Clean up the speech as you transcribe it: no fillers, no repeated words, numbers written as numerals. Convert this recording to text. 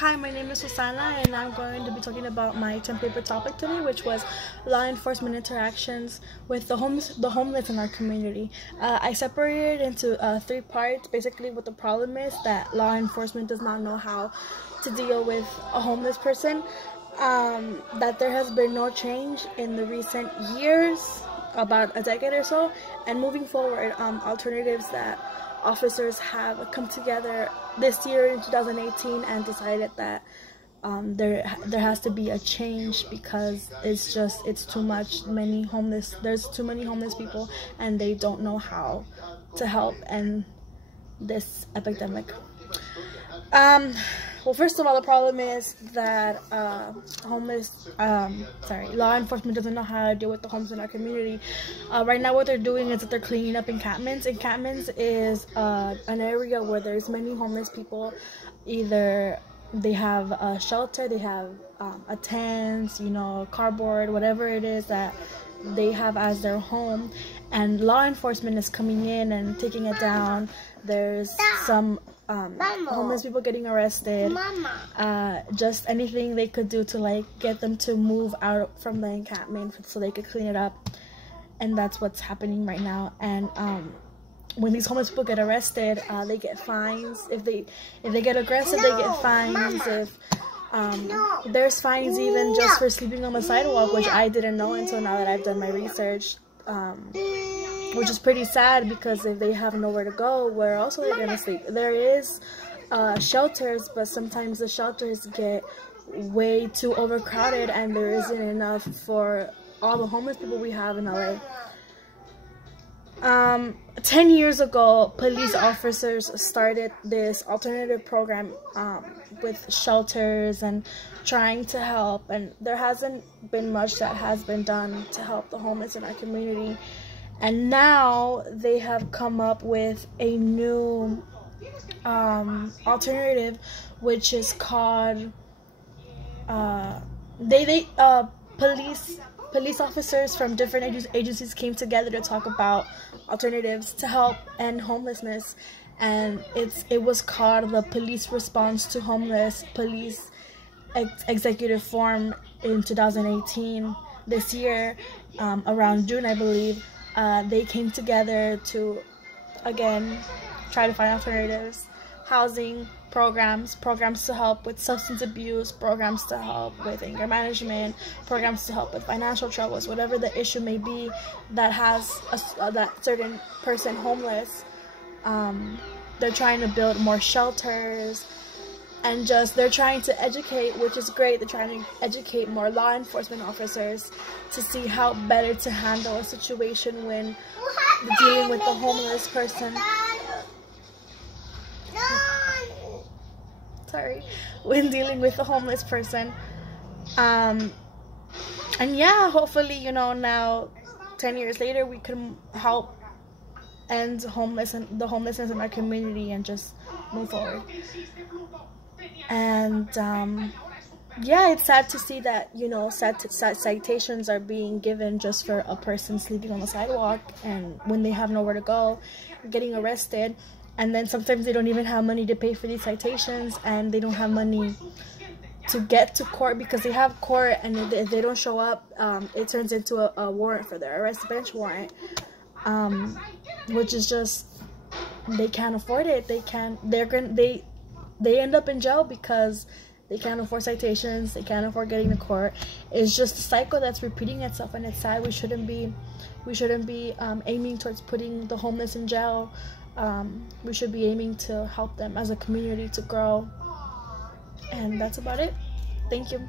Hi, my name is Susana, and I'm going to be talking about my term paper topic today, which was law enforcement interactions with the homeless in our community. I separated it into 3 parts. Basically, what the problem is that law enforcement does not know how to deal with a homeless person. That there has been no change in the recent years, about a decade or so, and moving forward, alternatives that officers have come together this year in 2018 and decided that there has to be a change because it's too much. There's too many homeless people, and they don't know how to help end this epidemic. Well, first of all, the problem is that law enforcement doesn't know how to deal with the homeless in our community. Right now, what they're doing is that they're cleaning up encampments. Encampments is an area where there's many homeless people. Either they have a shelter, they have a tent, cardboard, whatever it is that they have as their home, and law enforcement is coming in and taking it down. There's some homeless people getting arrested. Just anything they could do to get them to move out from the encampment so they could clean it up, and that's what's happening right now. And when these homeless people get arrested, they get fines. If they get aggressive, they get fines. If there's fines even just for sleeping on the sidewalk, which I didn't know until now that I've done my research. Which is pretty sad, because if they have nowhere to go, where else are they gonna sleep? There is shelters, but sometimes the shelters get way too overcrowded, and there isn't enough for all the homeless people we have in LA. 10 years ago, police officers started this alternative program with shelters and trying to help, and there hasn't been much that has been done to help the homeless in our community. And now they have come up with a new alternative, which is called police officers from different agencies came together to talk about alternatives to help end homelessness, and it was called the Police Response to Homeless Police Executive Forum in 2018. This year, around June, I believe. They came together to, again, try to find alternatives, housing, programs to help with substance abuse, programs to help with anger management, programs to help with financial troubles, whatever the issue may be that has that certain person homeless. They're trying to build more shelters, and they're trying to educate, which is great. They're trying to educate more law enforcement officers to see how better to handle a situation when dealing with the homeless person. When dealing with the homeless person. And yeah, hopefully, now 10 years later, we can help end the homelessness in our community and just move forward. And yeah, it's sad to see that citations are being given just for a person sleeping on the sidewalk, and when they have nowhere to go, getting arrested. And then sometimes they don't even have money to pay for these citations, and they don't have money to get to court because they have court, and if they don't show up, it turns into a warrant for their arrest, bench warrant, which is just, they can't afford it. They end up in jail because they can't afford citations, they can't afford getting to court. It's just a cycle that's repeating itself, and it's sad. We shouldn't be aiming towards putting the homeless in jail. We should be aiming to help them as a community to grow. And that's about it. Thank you.